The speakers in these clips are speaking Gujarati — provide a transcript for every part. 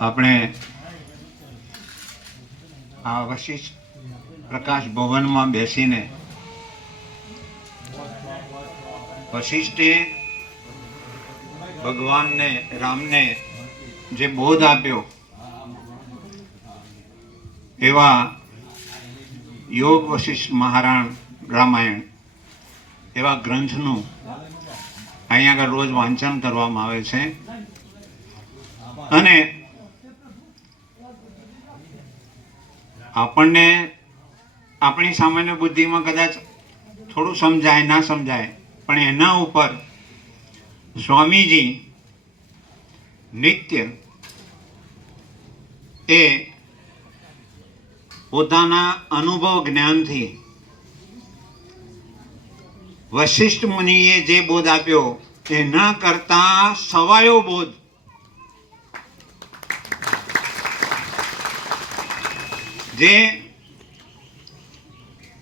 આપણે આ વશિષ્ઠ પ્રકાશ ભવનમાં બેસીને વશિષ્ઠે ભગવાનને રામને જે બોધ આપ્યો એવા યોગ વશિષ્ઠ મહારાણ રામાયણ એવા ગ્રંથનું અહીંયા આગળ રોજ વાંચન કરવામાં આવે છે. અને આપણને આપણી સામાન્ય બુદ્ધિમાં કદાચ થોડું સમજાય ના સમજાય, પણ એના ઉપર સ્વામીજી નિત્ય એ પોતાના અનુભવ જ્ઞાનથી વશિષ્ઠ મુનિએ જે બોધ આપ્યો એના કરતા સવાયો બોધ જે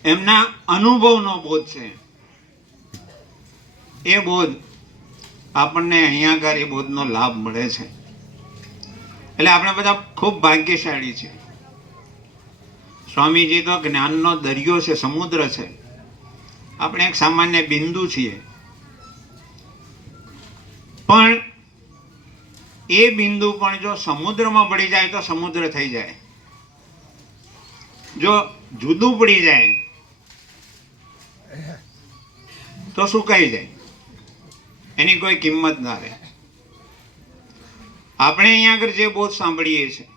એમના અનુભવનો બોધ છે એ બોધ આપણને અહીંયા આગળ એ બોધનો લાભ મળે છે. એટલે આપણે બધા ખૂબ ભાગ્યશાળી છે. સ્વામીજી તો જ્ઞાનનો દરિયો છે, સમુદ્ર છે. આપણે એક સામાન્ય બિંદુ છીએ, પણ એ બિંદુ પણ જો સમુદ્રમાં પડી જાય તો સમુદ્ર થઈ જાય. જો જુદું પડી જાય તો સુકાઈ જાય, એની કોઈ કિંમત ના રહે. આપણે અહીંયા આગળ જે બોધ સાંભળીએ છીએ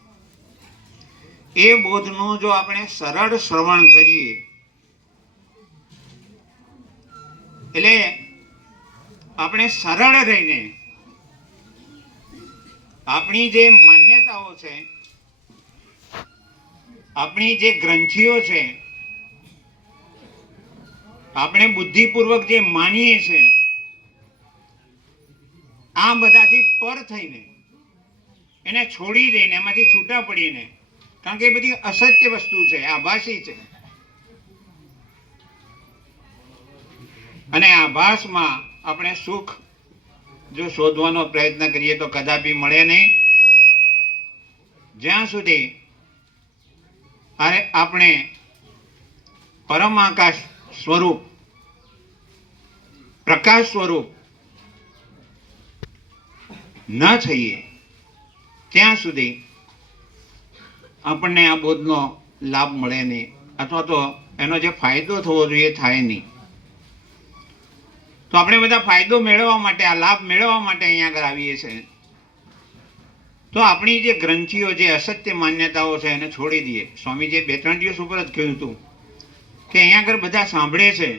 એ બોધનું જો આપણે સરળ શ્રવણ કરીએ એટલે આપણે સરળ રહીને આપણી જે માન્યતાઓ છે, આપણી જે ગ્રંથિઓ છે, આપણે બુદ્ધિપૂર્વક જે માનીએ છીએ આ બધાથી પર થઈને એને છોડી દઈને એમાંથી છૂટા પડીને, કારણ કે એ બધી અસત્ય વસ્તુ છે, આભાસી છે. અને આભાસમાં આપણે સુખ જો શોધવાનો પ્રયત્ન કરીએ તો કદાપી મળે નહીં, જ્યાં સુધી આપણે પરમ આકાશ સ્વરૂપ, પ્રકાશ સ્વરૂપ ન થઈએ ત્યાં સુધી આપણને આ બોધનો લાભ મળે નહીં, અથવા તો એનો જે ફાયદો થવો જોઈએ થાય નહીં. તો આપણે બધા ફાયદો મેળવવા માટે, આ લાભ મેળવવા માટે અહીંયા આગળ આવીએ છીએ. તો આપણી જે ગ્રંથિઓ, જે અસત્ય માન્યતાઓ છે એને છોડી દઈએ. સ્વામીજીએ 2-3 દિવસ ઉપર જ કહ્યું હતું કે અહીંયા આગળ બધા સાંભળે છે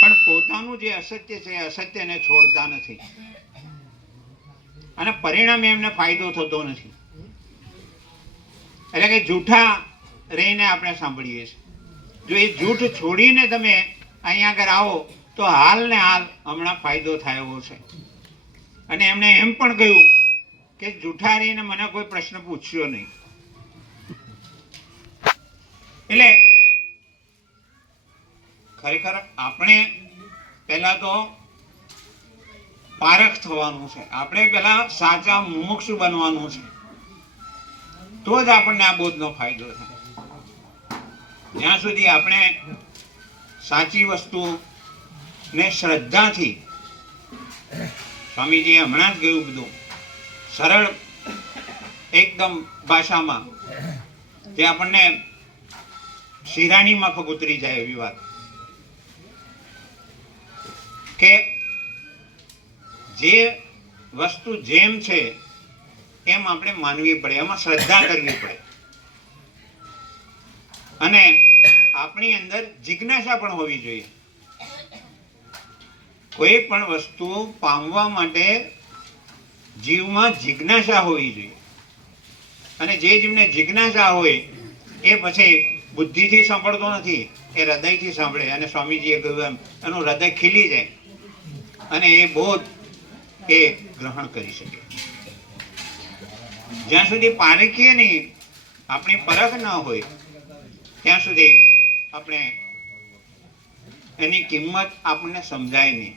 પણ પોતાનું જે અસત્ય છે એ અસત્યને છોડતા નથી, અને પરિણામે એમને ફાયદો થતો નથી. એટલે કે જૂઠા રહીને આપણે સાંભળીએ છીએ. જો એ જૂઠ છોડીને તમે અહીંયા આગળ આવો તો હાલ ને હાલ હમણાં ફાયદો થાય એવો છે. અને એમણે એમ પણ કહ્યું કે જૂઠા રહીને મને કોઈ પ્રશ્ન પૂછ્યો નહીં. એટલે ખરેખર આપણે પહેલા તો પારખ થવાનું છે, આપણે પહેલા સાચા મુમુક્ષુ બનવાનું છે, તો જ આપણને આ બોધનો ફાયદો થાય. જ્યાં સુધી આપણે સાચી વસ્તુ ને શ્રદ્ધાથી, સ્વામીજીએ હમણાં જ કહ્યું બધું સરળ એકદમ ભાષામાં, જે આપણને શિરાની માફક ઉતરી જાય એવી વાત, કે જે વસ્તુ જેમ છે એમ આપણે માનવી પડે, એમાં શ્રદ્ધા કરવી પડે, અને આપણી અંદર જિજ્ઞાસા પણ હોવી જોઈએ. કોઈ પણ વસ્તુ પામવા માટે જીવમાં જિજ્ઞાસા હોવી જોઈએ. અને જે જીવને જિજ્ઞાસા હોય એ પછી બુદ્ધિથી સાંભળતો નથી, એ હૃદયથી સાંભળે. અને સ્વામીજીએ કહ્યું એમ એનું હૃદય ખીલી જાય અને એ બોધ એ ગ્રહણ કરી શકે. જ્યાં સુધી પારખીએ નહીં, આપણી પરખ ન હોય ત્યાં સુધી આપણે એની કિંમત આપણને સમજાય નહીં.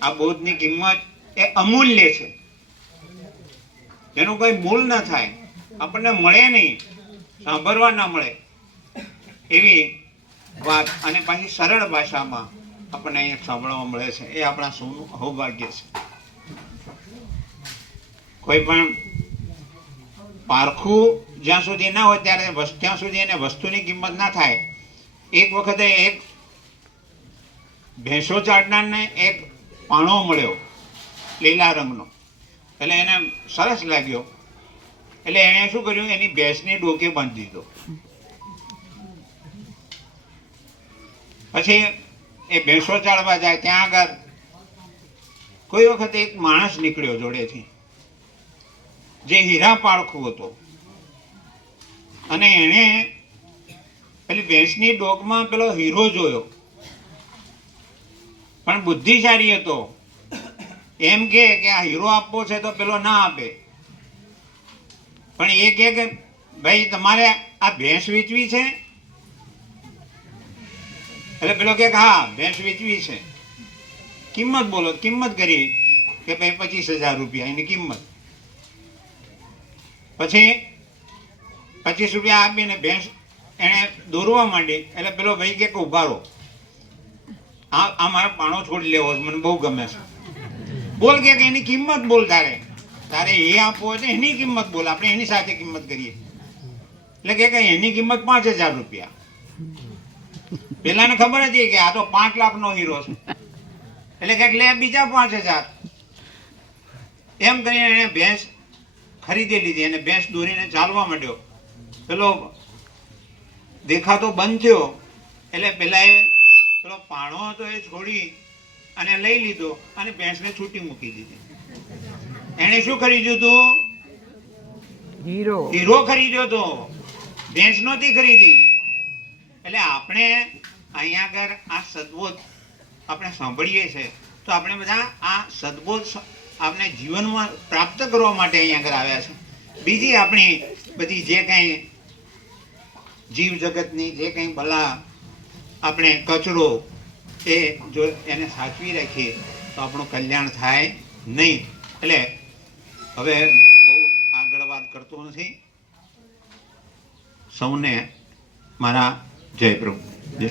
આ બોધની કિંમત એ અમૂલ્ય છે. જેનું કોઈ મૂળ ન થાય, આપણને મળે નહીં, સાંભળવા ના મળે એવી વાત, અને પાછી સરળ ભાષામાં આપણને અહીંયા સાંભળવા મળે છે. એ આપણા સૌનું સૌભાગ્ય છે. કોઈ પણ પારખું જ્યાં સુધી ના હોય ત્યાં સુધી એને વસ્તુની કિંમત ના થાય. એક વખતે એક ભેંસો ચારનારને એક પાણો મળ્યો લીલા રંગનો. એટલે એને સરસ લાગ્યો, એટલે એણે શું કર્યું, એની ભેંસની ડોકે બાંધી દીધો. પછી એ ભેંસો ચાળવા જાય ત્યાં આગળ કોઈ વખત એક માણસ નીકળ્યો જોડેથી, જે હીરા પાળખું હતો, અને એણે પેલી ભેંસની ડોકમાં પેલો હીરો જોયો, પણ બુદ્ધિશાળી હતો. એમ કે આ હીરો આપવો છે તો પેલો ના આપે, પણ એ કે ભાઈ તમારે આ ભેંસ વેચવી છે? એટલે પેલો કે હા ભેંસ વેચવી છે. કિંમત બોલો. કિંમત કરી કે ભાઈ 25,000 રૂપિયા એની કિંમત. પછી 25 રૂપિયા આપીને ભેંસ એને દોરવા માંડી. એટલે પેલો ભાઈ કે ઉભા રહો, આ મારો પાણો છોડી લેવો છે, મને બહુ ગમે છે. બોલ કે એની કિંમત બોલ, તારે એ આપવો હોય તો એની કિંમત બોલ, આપણે એની સાથે કિંમત કરીએ. એટલે કે એની કિંમત 5,000 રૂપિયા. પેલાને ખબર હતી કે આ તો 5 લાખનો હીરો છે. એટલે કે લે બીજા 5,000. એમ કરીને એને ભેંસ ખરીદી લીધી અને ભેંસ દોરીને ચાલવા માંડ્યો. પેલો દેખાતો બંધ થયો એટલે પેલો પાણો હતો એ છોડી અને લઈ લીધો અને ભેંસને છૂટી મૂકી દીધી. એને શું ખરીદ્યું હતું? હીરો ખરીદ્યો હતો, ભેંસ નહોતી ખરીદી. એટલે આપણે અહીંયા આગળ આ સદબોધ આપણે સાંભળીએ છીએ, તો આપણે બધા આ સદબોધ આપણે જીવનમાં પ્રાપ્ત કરવા માટે અહીંયા આગળ આવ્યા છે. બીજી આપણી બધી જે કંઈ જીવ જગતની જે કંઈ ભલા આપણે કચરો એ જો એને સાચવી રાખીએ તો આપણું કલ્યાણ થાય નહીં. એટલે હવે બહુ આગળ વાત કરતો નથી. સૌને મારા જય પ્રભુ. જય